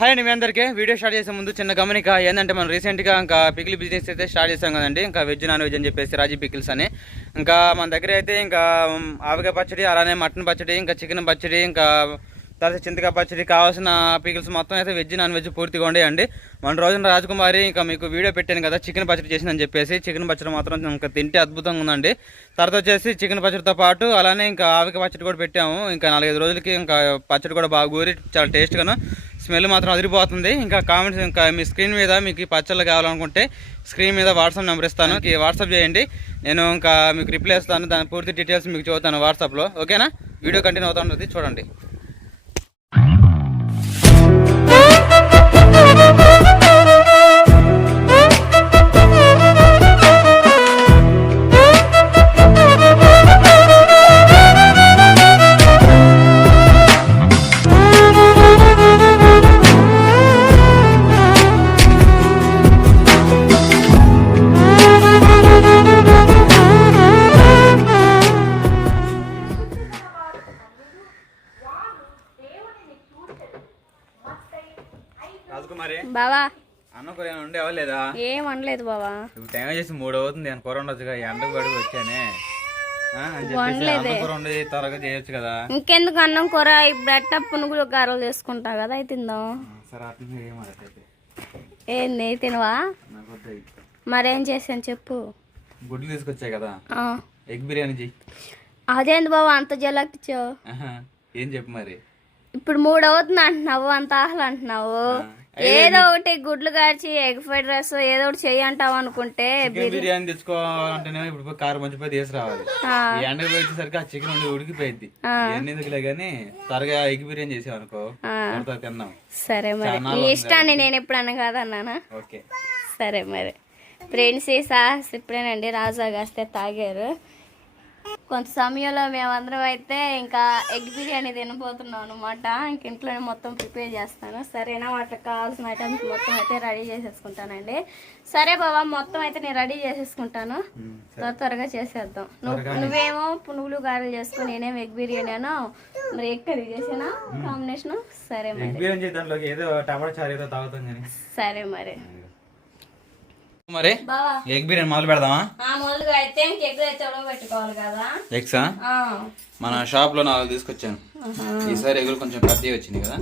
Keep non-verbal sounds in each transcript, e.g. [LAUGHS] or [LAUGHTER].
Hi అండి మీ అందరికీ. Video start చేసే ముందు చిన్న గమనిక ఏంటంటే మనం రీసెంట్గా ఇంకా పికిల్ బిజినెస్ అయితే స్టార్ట్ చేసాం కదండి. ఇంకా వెజ్ నాన్ వెజ్ అని చెప్పేసి రాజీ పికిల్స్ అని. ఇంకా మన దగ్గర అయితే ఇంకా ఉమ్, ఆవకాయ పచ్చడి అలానే మటన్ పచ్చడి ఇంకా చికెన్ పచ్చడి ఇంకా తర్వాత చింతకాయ పచ్చడి కావాల్సిన పికిల్స్ మొత్తం అయితే వెజ్ నాన్ వెజ్ పూర్తిగా ఉండేయండి. మన రోజున రాజకుమారి ఇంకా మీకు వీడియో పెట్టాను కదా చికెన్ పచ్చడి చేసిందని చెప్పేసి చికెన్ పచ్చడి మాత్రం ఇంకా తింటే అద్భుతంగా ఉందండి. తర్వాత వచ్చేసి చికెన్ పచ్చడితో పాటు అలానే ఇంకా ఆవిక పచ్చడి కూడా పెట్టాము. ఇంకా నాలుగైదు రోజులకి ఇంకా పచ్చడి కూడా బాగా ఊరి చాలా టేస్ట్గాను స్మెల్ మాత్రం అదిరిపోతుంది. ఇంకా కామెంట్స్ ఇంకా మీ స్క్రీన్ మీద మీకు ఈ పచ్చళ్ళు కావాలనుకుంటే స్క్రీన్ మీద వాట్సాప్ నెంబర్ ఇస్తాను. వాట్సాప్ చేయండి. నేను ఇంకా మీకు రిప్లై ఇస్తాను. దాని పూర్తి డీటెయిల్స్ మీకు చూస్తాను వాట్సాప్లో. ఓకేనా వీడియో కంటిన్యూ అవుతా ఉంటుంది చూడండి. రాజకుమారి బావా. అన్న కూర ఏమైనా ఉండే అవ్వలేదా? ఏం అనలేదు బావా. ఇప్పుడు టైం చేసి మూడు అవుతుంది నేను కూర ఉండొచ్చుగా ఎండకు పడి వచ్చానే. ఆ, అని చెప్పేసి అన్నం కూర ఉండి త్వరగా చేయొచ్చు కదా. ఇంకెందుకు అన్నం కూర? ఇప్పుడు ఎట్ట పునుగులు గారెలు చేసుకుంటా కదా అయి తిందాం. ఏంది తినవా. మరేం చేసాను చెప్పు. గుడ్లు తీసుకొచ్చాయి కదా. ఎగ్ బిర్యానీ చెయ్యి. అదేంది బావా అంత జలకిచ్చావు ఏం చెప్పు మరి. ఇప్పుడు మూడు అవుతుంది అంటున్నావు అంత ఆహలు అంటున్నావు. ఏదో ఒకటి గుడ్లు గార్చి ఎగ్ ఫ్రైడ్ రైస్ ఏదో ఒకటి చెయ్యి అంటావు అనుకుంటే బిర్యానీ తెచ్చుకోవాలంటేనే ఇప్పుడు పోయి కారం మంచిపోయి తీసి రావాలి. పోయి వచ్చేసరికి ఆ చికెన్ ఉండి ఉడికిపోయింది ఎందుకులే కానీ త్వరగా ఎగ్ బిర్యానీ చేసావు అనుకో తిన్నాం. సరే మరి. నీ ఇష్టాన్ని నేను ఎప్పుడు అన్న కాదన్నానా? ఓకే. సరే మరి. ఫ్రెండ్స్ ఈ సాహస్ ఇప్పుడేనండి. రాజా కాస్తే తాగారు. కొంత సమయంలో మేమందరం అయితే ఇంకా ఎగ్ బిర్యానీ తినబోతున్నాం అనమాట ఇంక ఇంట్లోనే మొత్తం ప్రిపేర్ చేస్తాను. సరేనా? వాటికి కావాల్సిన ఐటమ్స్ మొత్తం అయితే రెడీ చేసేసుకుంటానండి. సరే బాబా మొత్తం అయితే నేను రెడీ చేసేసుకుంటాను. త్వర త్వరగా చేసేద్దాం. నువ్వు నువ్వేమో పునుగులు గారెలు చేసుకుని నేనేమో ఎగ్ బిర్యానీ అనో మరి ఎగ్ కర్రీ చేసానా? కాంబినేషన్? సరే మరి. ఎగ్ బిర్యానీ చేసి దాంట్లోకి ఏదో టమాటా చారు ఏదో తాగుతాం కానీ సరే మరి మరి? ఎగ్ బిర్యానీ మొదలు పెడదామా? ఎగ్సా. మన షాప్లో నాలుగు తీసుకొచ్చాను. ఈసారి ఎగురు కొంచెం పెద్దవి వచ్చినాయి కదా.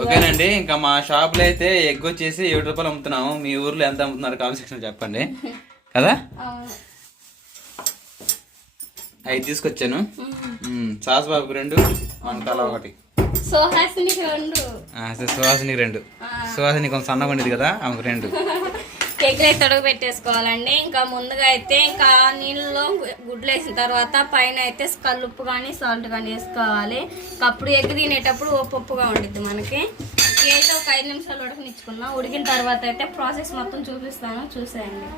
ఓకేనండి ఇంకా మా షాప్లో అయితే ఎగ్ వచ్చేసి ఏడు రూపాయలు అమ్ముతున్నాము. మీ ఊర్లో ఎంత అమ్ముతున్నారు కామెంట్ సెక్షన్ చెప్పండి. కదా. అవి తీసుకొచ్చాను. సాస్ బాబుకి రెండు తల ఒకటి. రెండు. సుహాసినికి రెండు. సుహాసిని కొంచెం సన్నగా ఉండేది కదా ఆమెకు రెండు. ఎగ్ అయితే ఉడకబెట్టేసుకోవాలండి ఇంకా ముందుగా అయితే ఇంకా నీళ్ళలో గుడ్లు వేసిన తర్వాత పైన అయితే కల్లుప్పు కానీ సాల్ట్ కానీ వేసుకోవాలి. అప్పుడు ఎగ్ తినేటప్పుడు ఓ పప్పుగా ఉండిద్ది మనకి. అయితే ఒక ఐదు నిమిషాలు ఉడకనిచ్చుకున్నాం ఉడికిన తర్వాత అయితే ప్రాసెస్ మొత్తం చూపిస్తాను. చూసేయండి.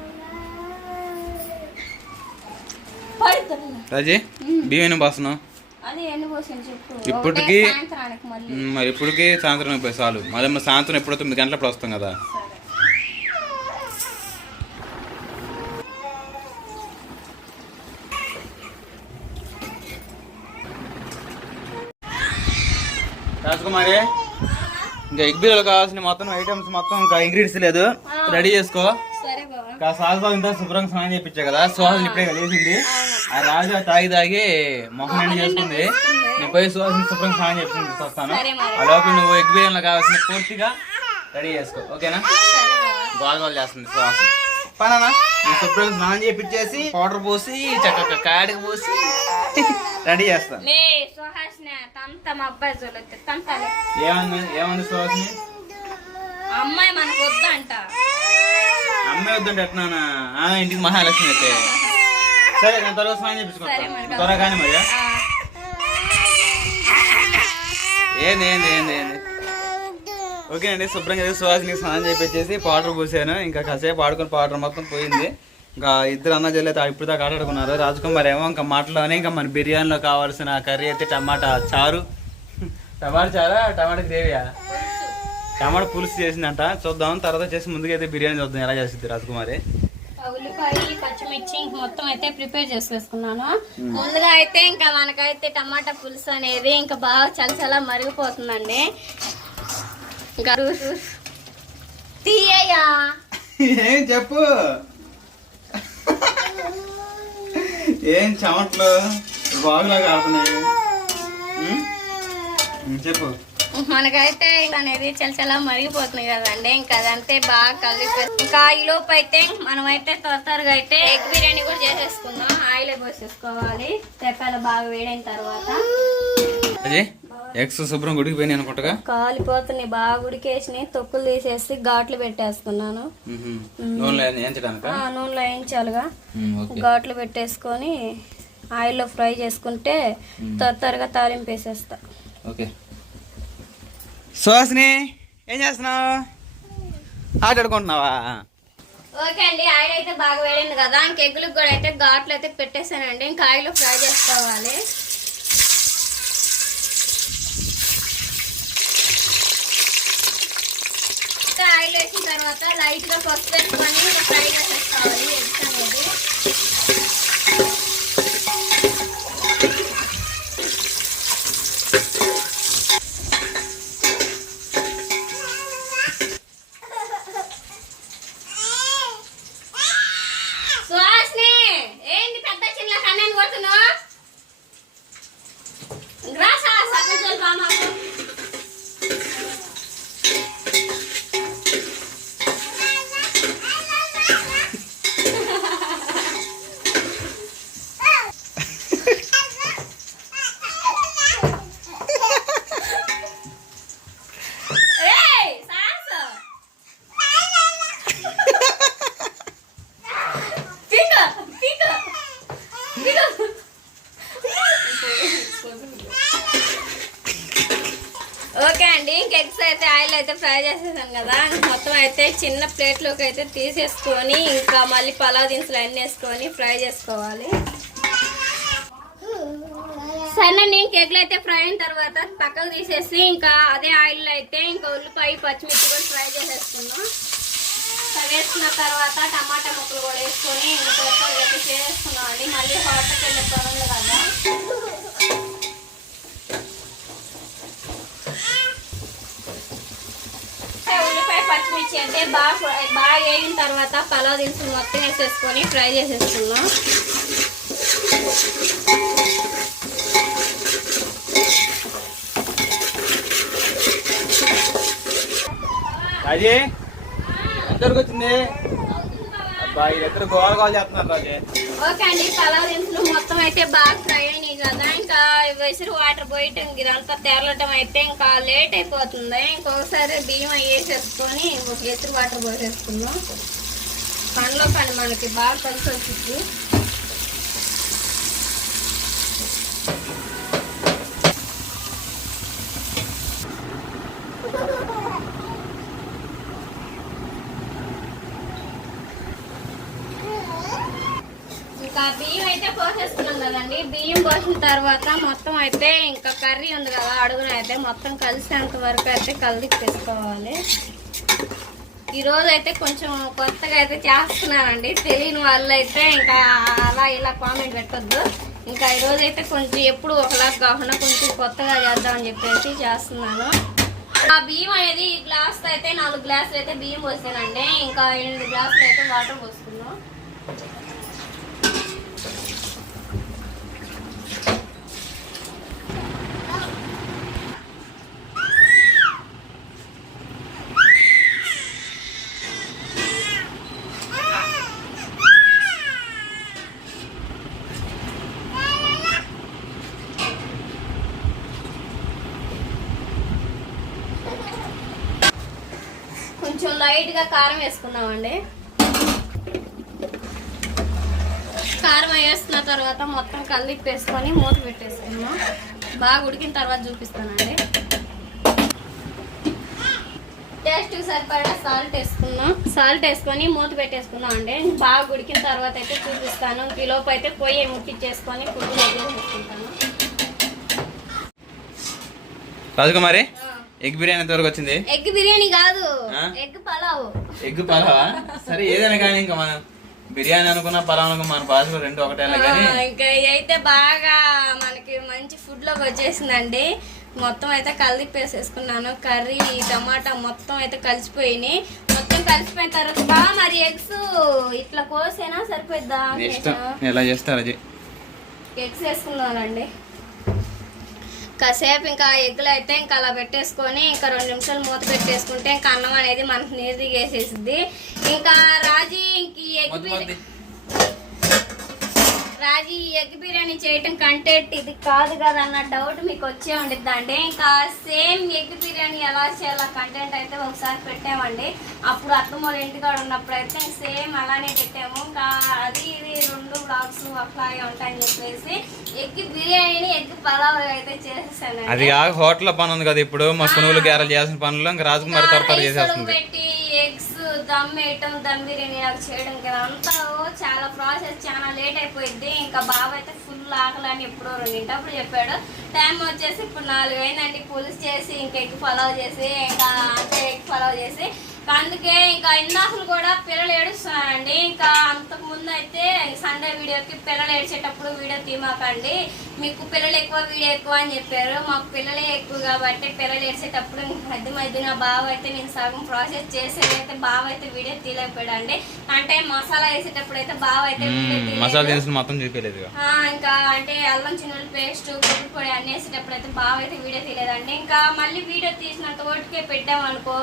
రాజీ బియ్యం పోస్తున్నావు ఇప్పటికి మరి ఇప్పటికి సాయంత్రం అయిపోయి చాలు. మళ్ళీ మరి సాయంత్రం ఎప్పుడో తొమ్మిది గంటలప్పుడు వస్తాం కదా. రాజకుమారి ఇంకా ఎగ్ కావాల్సిన మొత్తం ఐటమ్స్ మొత్తం ఇంకా ఇంగ్రీడియంట్స్ లేదు. రెడీ చేసుకో. సాగు ఇంత శుభ్రంగా స్నానం చేయించా కదా. సుహాసిని ఇప్పుడే కలిసింది ఆ రాజు తాగి తాగి మొహం ఎండి చేసుకుంది నీ పోయి సుహాసిని శుభ్రంగా స్నానం తీసుకొస్తాను సరే మరి. ఆ లోపల నువ్వు ఎగ్ బిర్యానీలో కావాల్సిన పూర్తిగా రెడీ చేసుకో. ఓకేనా? గోల్ గోల్ చేస్తుంది సుహాసిని పనానా? నీ శుభ్రంగా స్నానం చేయించేసి పౌడర్ పోసి చక్కగా కాడికి పోసి రెడీ చేస్తాను. సుహాసిని అమ్మాయి మనకు వద్దంట. అమ్మాయి వద్దంటే ఎట్లా ఇంటికి మహాలక్ష్మి అయితే. సరే నేను త్వరగా స్నానం చేయించుకుంటాను త్వరగానే మరి ఏంది ఏంది ఏంది ఏంది? ఓకే అండి శుభ్రంగా సుహాసిని స్నానం చేయించేసి పౌడర్ పూసాను. ఇంకా కాసేపు ఆడుకుని పౌడర్ మొత్తం పోయింది. ఇంకా ఇద్దరు అన్న చెల్లెతే ఇప్పుడు దాకా ఆడుకున్నారు రాజకుమార్ ఏమో ఇంకా మాటలోనే ఇంకా మన బిర్యానీలో కావాల్సిన కర్రీ అయితే టమాటా చారు. టమాటా చారా టమాటా గ్రేవీయా? టమాటా పులుసు చేసిందంట. చూద్దాం తర్వాత చేసి ముందుకైతే బిర్యానీ చూద్దాం ఎలా చేసింది రాజకుమారి. ఉల్లిపాయ పచ్చిమిర్చి ఇంక మొత్తం అయితే ప్రిపేర్ చేసేసుకున్నాను. ముందుగా అయితే ఇంకా మనకైతే టమాటా పులుసు అనేది ఇంకా బాగా చలచలా మరిగిపోతుందండి. ఇంకా తీయ్యా ఏం చెప్పు? ఏం చెమట్లు? బాగులాగా ఉం? ఉం, చెప్పు. మనకైతే అనేది చల చలా మరిగిపోతుంది కదండి. ఇంకా అదంతే బాగా కలిపి. ఇంకా ఈ లోపు అయితే మనమైతే త్వర త్వరగా అయితే ఎగ్ బిర్యానీ కూడా చేసేసుకుందాం. ఆయిల్ పోసేసుకోవాలి. తెప్పాలు బాగా వేడైన తర్వాత. ఎగ్స్ శుభ్రం గుడికి పోయినాయి అనుకుంటగా? కాలిపోతున్నాయి బాగా ఉడికేసి తొక్కులు తీసేసి ఘాట్లు పెట్టేసుకున్నాను. నూనెలో వేయించాలిగా. ఘాట్లు పెట్టేసుకొని ఆయిల్లో ఫ్రై చేసుకుంటే త్వర త్వరగా తాలింపు వేసేస్తా. ఓకే. సుహాసిని ఏం చేస్తున్నావు? ఆటాడుకుంటున్నావా? ఓకే అండి ఆయిల్ అయితే బాగా వేడింది కదా. ఇంకెగ్గులకు కూడా అయితే ఘాట్లు అయితే పెట్టేశానండి ఇంకా ఆయిల్ ఫ్రై చేసుకోవాలి. ఆయిల్ వేసిన తర్వాత లైట్గా ఫస్ట్ పసుపు వేసుకొని ఇంకా ఫ్రై చేసేసుకోవాలి. ఎగ్స్ అనేది సుహాస్ని ఏంటి పెద్ద చిన్న కన్నెని కొడుతున్నావు రా సార్ సర్పంచ్ రా మాకు ఏయ్ సాస్ Fica, fica, fica. ఓకే అండి ఇంక ఎగ్స్ అయితే ఆయిల్ వేసేసాను కదా. మొత్తం అయితే చిన్న ప్లేట్లోకి అయితే తీసేసుకొని ఇంకా మళ్ళీ పలావ్ దినుసులు అన్నీ వేసుకొని ఫ్రై చేసుకోవాలి. సరే నేను కేకులు అయితే ఫ్రై అయిన తర్వాత పక్కకు తీసేసి ఇంకా అదే ఆయిల్లో అయితే ఇంకా ఉల్లిపాయ పచ్చిమిర్చి కూడా ఫ్రై చేసేసుకున్నాం వేసుకున్న తర్వాత టమాటా ముక్కలు కూడా వేసుకొని ఇంకా చేసేసుకున్నాం అండి మళ్ళీ హోటల్కి వెళ్ళిపోవడం అంటే బాగా బాగా వేగిన తర్వాత పలావ్ దినుసులు మొత్తం వేసేసుకొని ఫ్రై చేసేసుకున్నాం రాజీ ఎంతవరకు వచ్చింది? ఓకే అండి పలావ్ దినుసులు మొత్తం అయితే బాగా ఫ్రై అయినాయి. కదా ఇంకా విసిరి వాటర్ పోయటం ఇదంతా తెరలటం అయితే ఇంకా లేట్ అయిపోతుంది. ఇంకొకసారి బియ్యం వేసేసుకొని ఒక ఎసురు వాటర్ పోసేసుకుందాం. పనిలో పని మనకి బాగా కలిసి వచ్చింది ఇంకా బియ్యం అయితే పోసేస్తున్నాం కదండి బియ్యం పోసిన తర్వాత మొత్తం అయితే ఇంకా కర్రీ ఉంది కదా అడుగున అయితే మొత్తం కలిసేంత వరకు అయితే కలిదిప్పేసుకోవాలి ఈరోజు అయితే కొంచెం కొత్తగా అయితే చేస్తున్నానండి. తెలియని వాళ్ళు అయితే ఇంకా అలా ఇలా కామెంట్ పెట్టొద్దు. ఇంకా ఈరోజు అయితే కొంచెం ఎప్పుడు ఒకలా కాకుండా కొంచెం కొత్తగా చేద్దామని చెప్పేసి చేస్తున్నాను. ఆ బియ్యం అనేది ఈ గ్లాస్ అయితే నాలుగు గ్లాసులు అయితే బియ్యం పోసానండి. ఇంకా ఎనిమిది గ్లాసులు అయితే వాటర్ పోసుకున్నాను. కొంచెం లైట్గా కారం వేసుకుందామండి. కారం వేసిన తర్వాత మొత్తం కలిపేసుకొని మూత పెట్టేసుకున్నాం బాగా ఉడికిన తర్వాత చూపిస్తానండి. టేస్ట్ సరిపడా సాల్ట్ వేసుకున్నాం సాల్ట్ వేసుకొని మూత పెట్టేసుకున్నాం అండి బాగా ఉడికిన తర్వాత అయితే చూపిస్తాను. కిలోపు అయితే పొయ్యి ముట్టించేసుకొని ఫుడ్ చేసేసుకుంటాను రాజకుమారి? ఎగ్ బిర్యానీ ఎంతవరకు వచ్చింది? ఎగ్ బిర్యానీ కాదు? ఎగ్ పలావ్. ఎగ్ పలావా? సరే ఏదైనా కానీ ఇంకా మనం బిర్యానీ అనుకున్నా పలావ్ అనుకున్నా మన భాషలో రెండు ఒకటే కానీ. ఇంకా అయితే బాగా మనకి మంచి ఫుడ్లోకి వచ్చేసిందండి. మొత్తం అయితే కలిపేసేసుకున్నాను. కర్రీ టమాటా మొత్తం అయితే కలిసిపోయినాయి. మొత్తం కలిసిపోయిన తర్వాత బాగా మరి ఎగ్స్ ఇట్లా కోసేనా? సరిపోద్దా ఇష్టం. ఎలా చేస్తారు అది? ఎగ్స్ వేసుకున్నానండి కాసేపు ఇంకా ఎగ్గులు అయితే ఇంకా అలా పెట్టేసుకొని ఇంకా రెండు నిమిషాలు మూత పెట్టేసుకుంటే ఇంకా అన్నం అనేది మనకు నీరు దిగేసేసిద్ది. ఇంకా రాజీ ఇంక ఈ ఎగ్ బిర్యానీ రాజీ ఈ ఎగ్ బిర్యానీ చేయటం కంటెంట్ ఇది కాదు కదా అన్న డౌట్ మీకు వచ్చే ఉండిద్దండి. ఇంకా సేమ్ ఎగ్ బిర్యానీ ఎలా చేయాలో కంటెంట్ అయితే ఒకసారి పెట్టామండి. అప్పుడు అత్తమ్మ ఇంటికాడ ఉన్నప్పుడు అయితే సేమ్ అలానే పెట్టాము. ఇంకా అది ఇది రెండు బ్లాగ్స్ అట్లాగే ఉంటాయని చెప్పేసి ఎగ్ బిర్యానీని ఎగ్ పలావ్ అయితే చేసేసాను అది కాక హోటల్ పని ఉంది కదా ఇప్పుడు. మా గారెలు చేయాల్సిన పనులు ఇంకా రాజకుమారి త్వర త్వర చేసేస్తుంది. పెట్టి ఎగ్స్ దమ్ వేయటం దమ్ బిర్యానీ నాకు చేయడం కదా అంతా చాలా ప్రాసెస్ చాలా లేట్ అయిపోయింది ఇంకా బాబు అయితే ఫుల్ ఆకలి అని ఎప్పుడో రెండింటప్పుడు చెప్పాడు. టైం వచ్చేసి ఇప్పుడు నాలుగు అయిందండి పులుసు చేసి ఇంకా ఎగ్ ఫాలో చేసి ఇంకా అంటే ఎగ్ ఫాలో చేసి అందుకే ఇంకా ఇందాకలు కూడా పిల్లలు ఏడుస్తున్నారండి. ఇంకా అంతకు ముందు అయితే సండే వీడియోకి పిల్లలు ఏడ్చేటప్పుడు వీడియో తీమాకండి. మీకు పిల్లలు ఎక్కువ వీడియో ఎక్కువ అని చెప్పారు. మాకు పిల్లలే ఎక్కువ కాబట్టి పిల్లలు ఏడ్చేటప్పుడు మధ్య మధ్యన బావ అయితే నేను సగం ప్రాసెస్ చేసేది అయితే బావ అయితే వీడియో తీయలేకపోయాడండి. అంటే మసాలా వేసేటప్పుడు అయితే బావ అయితే. మసాలా మొత్తం చూపించలేదు ఇంకా అంటే అల్లం చిన్నుల పేస్ట్ కొబ్బరి పొడి అన్ని వేసేటప్పుడు అయితే బాగా అయితే వీడియో తీయలేదండి. ఇంకా మళ్ళీ వీడియో తీసినంత ఓటుకే పెట్టామనుకో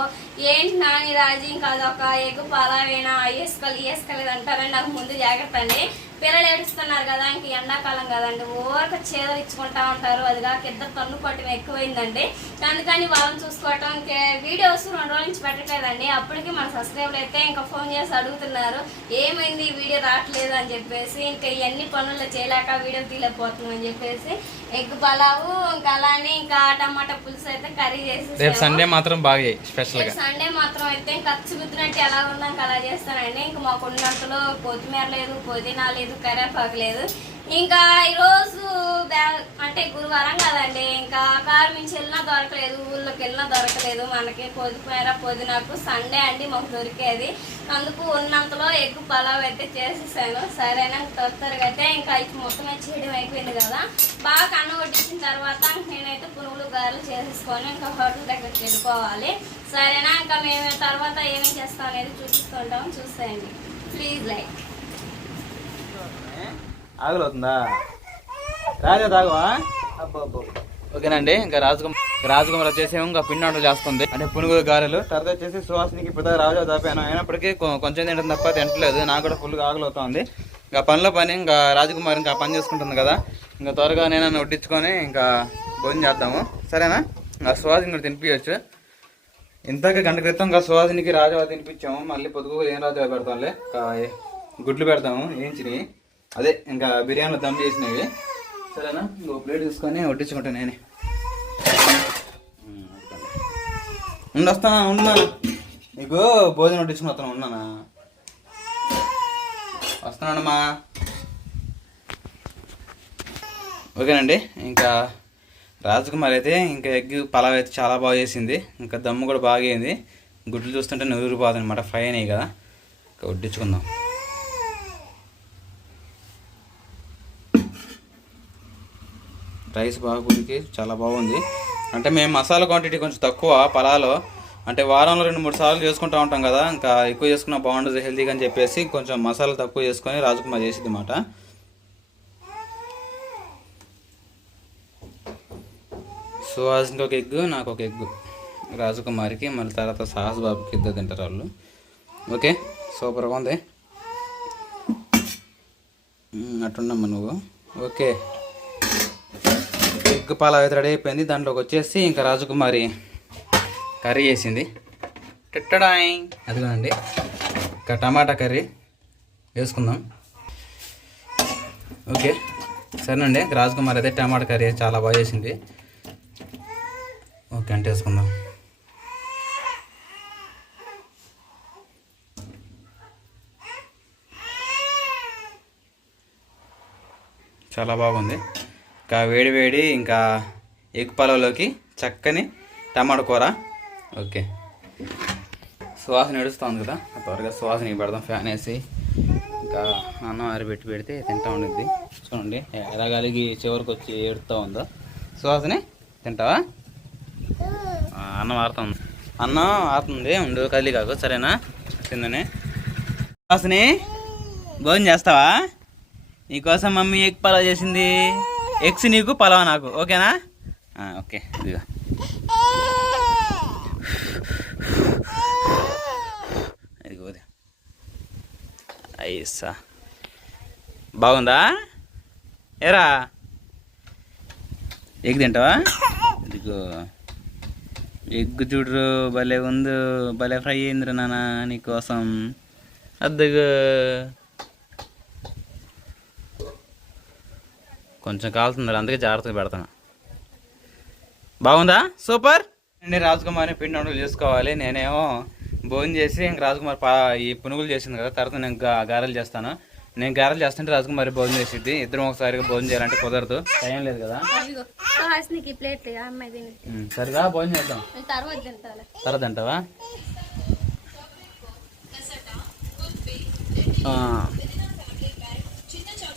ఏంటి నాని రాజు ఇంకా అదొక ఎగ్గు పలావేనా? వేసుకోవాలి వేసుకోలేదు అంటారని నాకు ముందు జాగ్రత్త అండి. పిల్లలు ఏడుస్తున్నారు కదా ఇంక ఎండాకాలం కదండి. ఊరక చేదలు ఇచ్చుకుంటా ఉంటారు. అది కాక ఇద్దరు తన్ను కొట్టడం ఎక్కువైందండి. అందుకని వాళ్ళని చూసుకోవటం ఇంకే వీడియోస్ రెండు రోజుల నుంచి పెట్టట్లేదండి. అప్పటికి మన సబ్స్క్రైబర్లు అయితే ఇంకా ఫోన్ చేసి అడుగుతున్నారు ఏమైంది ఈ వీడియో రావట్లేదు అని చెప్పేసి ఇంకా ఇవన్నీ పనులు చేయలేక వీడియో తీయలేకపోతున్నాం అని చెప్పేసి ఎగ్ పలావు ఇంకా అలానే ఇంకా టమాటా పులుసు అయితే కర్రీ రేపు చేసి సండే మాత్రం బాగా స్పెషల్గా. సండే మాత్రం అయితే ఖర్చు గుద్దినట్టు ఎలా ఉందాక అలా చేస్తానండి. ఇంకా మాకు ఉన్నంతలో కొత్తిమీర లేదు పుదీనా లేదు కరివేపాకు లేదు. ఇంకా ఈరోజు అంటే గురువారం కదండి ఇంకా కారు నుంచి వెళ్ళినా దొరకలేదు ఊళ్ళోకి వెళ్ళినా దొరకలేదు మనకి కొత్తిమీర పొదినాకు సండే అండి మాకు దొరికేది. అందుకు ఉన్నంతలో ఎగ్గు పలావ్ అయితే చేసేసాను. సరేనా తొందరగా అయితే ఇంకా ఇప్పుడు మొత్తం చేయడం అయిపోయింది కదా. బాగా కన్ను కొట్టించిన తర్వాత నేనైతే పునుగులు గారెలు చేసేసుకొని ఇంకా హోటల్ దగ్గరికి వెళ్ళిపోవాలి. సరేనా ఇంకా మేము తర్వాత ఏమేమి చేస్తాం అనేది చూపిస్తుంటాం. చూసేయండి. Please like. ఆగులవుతుందా? రాజా తాగవా? ఓకేనండి ఇంకా రాజకుమార్ రాజకుమార్ వచ్చేసి ఇంకా పిండి వంటలు చేస్తుంది అంటే పునుగు గారెలు. తర్వాత వచ్చేసి సువాసినికి ఇప్పుడు రాజా తాపాను. అయినప్పటికీ కొంచెం తింటుంది తప్ప తింటలేదు నాకు కూడా ఫుల్గా ఆగులవుతుంది. ఇంకా పనిలో పని ఇంకా రాజకుమార్ ఇంకా పని చేసుకుంటుంది కదా. ఇంకా త్వరగా నేను వడ్డించుకొని ఇంకా భోజనం చేద్దాము. సరేనా? ఇంకా సువాసిని కూడా తినిపించచ్చు ఇంతక గంట క్రితం ఇంకా సువాసినికి రాజా తినిపించాము. మళ్ళీ పొద్దుగు ఏం రాజా పెడతాంలే? గుడ్లు పెడతాము ఏంచిని అదే ఇంకా బిర్యానీలో దమ్ చేసినవి. సరేనా? ఇంకో ప్లేట్ తీసుకొని వడ్డించుకుంటాను నేనే. ఉండి వస్తానా ఉన్నా నీకు భోజనం వడ్డించుకుని వస్తాను ఉన్నానా? వస్తున్నానమ్మా ఓకేనండి ఇంకా రాజకుమారి అయితే ఇంకా ఎగ్ పలావ్ అయితే చాలా బాగా చేసింది. ఇంకా దమ్ము కూడా బాగా అయింది. గుడ్లు చూస్తుంటే నూరిపోతుంది అనమాట ఫ్రై అయినాయి కదా. ఇంకా వడ్డించుకుందాం రైస్ బాగా ఉడికి చాలా బాగుంది. అంటే మేము మసాలా క్వాంటిటీ కొంచెం తక్కువ పలాలో. అంటే వారంలో రెండు మూడు సార్లు చేసుకుంటూ ఉంటాం కదా ఇంకా ఎక్కువ చేసుకున్నా బాగుంటుంది హెల్తీగా అని చెప్పేసి కొంచెం మసాలా తక్కువ చేసుకొని రాజకుమార్ చేసింది అన్నమాట సుహాస్కి ఒక ఎగ్ నాకు ఒక ఎగ్ రాజకుమారికి మళ్ళీ తర్వాత సాహస్ బాబుకి ఇద్దరు తింటారు వాళ్ళు. ఓకే సూపర్గా ఉంది. మ్మ్, నువ్వు? ఓకే. ఎగ్ పలావ్ అయితే రెడీ అయిపోయింది దాంట్లోకి వచ్చేసి ఇంకా రాజకుమారి కర్రీ చేసింది. టిట్టడాయ్. అదిగోనండి. ఇంకా టమాటా కర్రీ వేసుకుందాం. ఓకే. సరేనండి. రాజకుమారి అయితే టమాటా కర్రీ చాలా బాగా చేసింది. ఓకే అంటే వేసుకుందాం. చాలా బాగుంది. ఇంకా వేడి వేడి ఇంకా ఎగ్ పలావ్లోకి చక్కని టమాటా కూర. ఓకే. సువాసన ఏడుస్తుంది కదా త్వరగా సువాసన పెడదాం ఫ్యాన్ వేసి. ఇంకా అన్నం ఆరిపెట్టి పెడితే తింటా ఉండిద్ది. చూడండి ఎలాగలిగి చివరికి వచ్చి ఏడుతూ ఉందో. సువాసనే తింటావా? అన్నం ఆరుతుంది. అన్నం ఆరుతుంది ఉండు కదిలి కాకు సరేనా? కిందనే సువాసని భోజనం చేస్తావా? నీకోసం మమ్మీ ఎగ్ పలావ్ చేసింది. ఎగ్స్ నీకు పలావ్ నాకు. ఓకేనా? ఓకే. ఇదిగా. ఇదిగో ఇది. బాగుందా? ఎరా ఎగ్ తింటావా? ఇదిగో. ఎగ్ చూడరు భలే ఉంది భలే ఫ్రై అయిందిరా నాన్న నీకోసం. అద్దగా. కొంచెం కాలుతుంది అందుకే జాగ్రత్తగా పెడతాను. బాగుందా? సూపర్. అండి రాజకుమారి పిండి వంటలు చేసుకోవాలి. నేనేమో భోజనం చేసి ఇంక రాజకుమారి పా ఈ పునుగులు చేసింది కదా తర్వాత నేను గా- గారెలు చేస్తాను. నేను గారెలు చేస్తుంటే రాజకుమారి భోజనం చేసిద్ది. ఇద్దరం ఒకసారిగా భోజనం చేయాలంటే కుదరదు. టైం లేదు కదా. సరిగా భోజనం చేద్దాం. తర్వాత ఆ.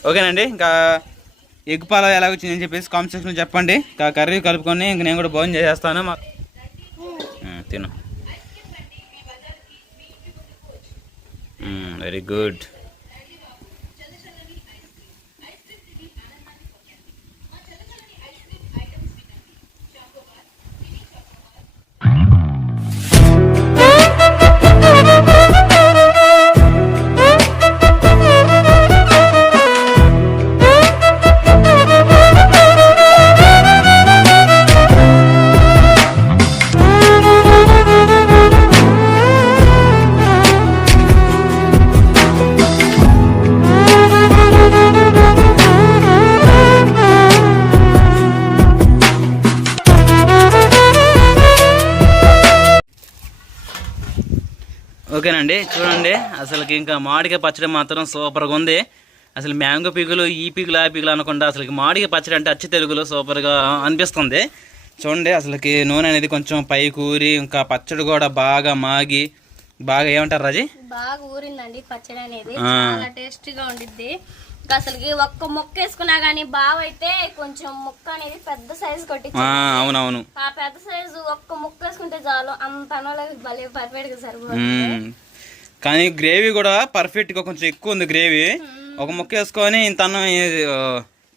ఓకేనండి ఇంకా ఎగ్ పాల ఎలా వచ్చిందని చెప్పేసి కామెంట్ సెక్షన్లో చెప్పండి. ఇంకా కర్రీ కలుపుకొని ఇంక నేను కూడా భోజనం చేసేస్తాను. మా తిను. వెరీ గుడ్ చూడండి. అసలుకి ఇంకా మామిడికాయ పచ్చడి మాత్రం సూపర్గా ఉంది. అసలు మ్యాంగో పీకులు ఈ పీకులు ఆ పీకులు అనకుండా అసలుకి మామిడికాయ పచ్చడి అంటే అచ్చి తెలుగులో సూపర్గా అనిపిస్తుంది. చూడండి అసలుకి నూనె అనేది కొంచెం పై కూరి ఇంకా పచ్చడి కూడా బాగా మాగి బాగా ఏమంటారు రాజీ? బాగా ఊరిందండి పచ్చడి అనేది. చాలా టేస్టీగా ఉండిద్ది. ఇంకా అసలుకి ఒక్క మొక్క వేసుకున్నా గానీ బావ అయితే కొంచెం ముక్క అనేది పెద్ద సైజు కొట్టి అవునవును. ఆ పెద్ద సైజు ఒక్క ముక్క వేసుకుంటే చాలు. అంత భలే పర్ఫెక్ట్గా సరిపోతుంది. కానీ గ్రేవీ కూడా పర్ఫెక్ట్గా కొంచెం ఎక్కువ ఉంది గ్రేవీ. ఒక ముక్క వేసుకొని ఇంత అన్నం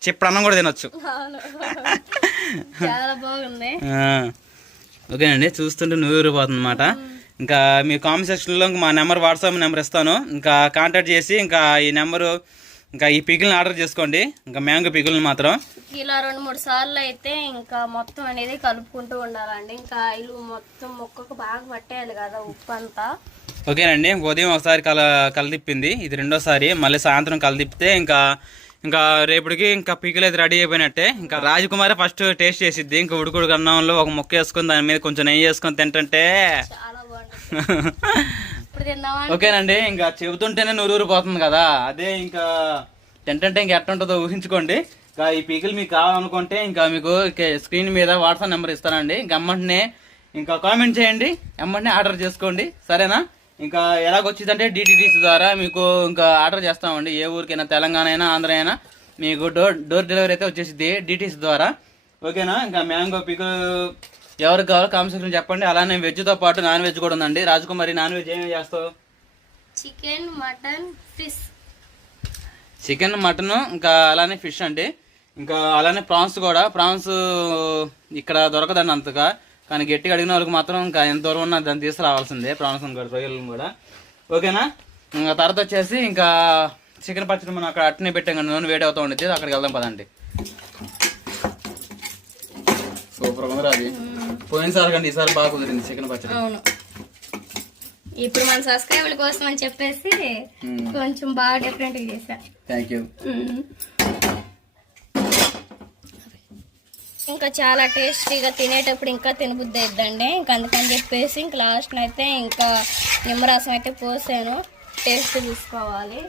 చిప్పుడు అన్నం కూడా తినొచ్చు. [LAUGHS] ఓకేనండి చూస్తుంటే నూరిపోతుంది అనమాట ఇంకా మీ కామెంట్ సెక్షన్లో మా నెంబర్ వాట్సాప్ నెంబర్ ఇస్తాను. ఇంకా కాంటాక్ట్ చేసి ఇంకా ఈ నెంబరు ఇంకా ఈ పికిల్ని ఆర్డర్ చేసుకోండి. ఇంకా మ్యాంగో పికిల్ని మాత్రం. ఇలా రెండు మూడు సార్లు అయితే ఇంకా మొత్తం అనేది కలుపుకుంటూ ఉండాలండి. ఇంకా ఇల్లు మొత్తం మొక్కకు బాగా పట్టేయాలి కదా ఉప్పు అంతా ఓకేనండి ఇంక ఉదయం ఒకసారి కల కలదిప్పింది. ఇది రెండోసారి మళ్ళీ సాయంత్రం కలదిప్పితే ఇంకా ఇంకా రేపటికి ఇంకా పికిల్ అయితే రెడీ అయిపోయినట్టే. ఇంకా రాజకుమారి ఫస్ట్ టేస్ట్ చేసిద్ది. ఇంకా ఉడుకుడు అన్నంలో ఒక ముక్క వేసుకొని దాని మీద కొంచెం నెయ్యి వేసుకొని తింటుంటే. ఓకేనండి ఇంకా చెబుతుంటేనే నూరూరు పోతుంది కదా. అదే ఇంకా తింటుంటే ఇంకా ఎట్లా ఉంటుందో ఊహించుకోండి. ఇంకా ఈ పీకిల్ మీకు కావాలనుకుంటే ఇంకా మీకు స్క్రీన్ మీద వాట్సాప్ నెంబర్ ఇస్తానండి. ఇంకా అమ్మంటనే ఇంకా కామెంట్ చేయండి. అమ్మంటనే ఆర్డర్ చేసుకోండి. సరేనా? ఇంకా ఎలాగొచ్చిందంటే డిటిడిసి ద్వారా మీకు ఇంకా ఆర్డర్ చేస్తామండి. ఏ ఊరికైనా తెలంగాణ అయినా ఆంధ్ర అయినా మీకు డోర్ డోర్ డెలివరీ అయితే వచ్చేసింది డిటిసి ద్వారా. ఓకేనా? ఇంకా మ్యాంగో పికుల్ ఎవరికి కావాలో కామెంట్ సెక్షన్ చెప్పండి. అలానే వెజ్తో పాటు నాన్ వెజ్ కూడా ఉందండి. రాజకుమారి నాన్ వెజ్ ఏమేమి చేస్తావు? Chicken mutton fish. Chicken mutton ఇంకా అలానే ఫిష్ అండి. ఇంకా అలానే ప్రాన్స్ కూడా. ప్రాన్స్ ఇక్కడ దొరకదండి అంతగా. కానీ గట్టిగా అడిగిన వాళ్ళకి మాత్రం ఇంకా ఎంత దూరం ఉన్నా దాన్ని తీసుకురావాల్సిందే. ప్రాన్స్ కూడా రొయ్యలను కూడా. ఓకేనా? ఇంకా తర్వాత వచ్చేసి ఇంకా చికెన్ పచ్చడి మనం అక్కడ అట్టనే పెట్టాం కానీ నూనె వేడి అవుతూ ఉండేది అక్కడికి వెళ్దాం పదండి. సూపర్ ఉంది అది పోయినసారి కంటే ఈసారి బాగా కుదిరింది చికెన్ పచ్చడి. అవును. ఇప్పుడు మన సబ్స్క్రైబర్ల కోసం అని చెప్పేసి కొంచెం బాగా డిఫరెంట్గా చేశా. థ్యాంక్ యూ ఇంకా చాలా టేస్టీగా తినేటప్పుడు ఇంకా తినబుద్ధి అవుతుందండి ఇంకా అందుకని చెప్పేసి ఇంకా లాస్ట్ అయితే ఇంకా నిమ్మరసం అయితే పోసాను. టేస్ట్ చూసుకోవాలి.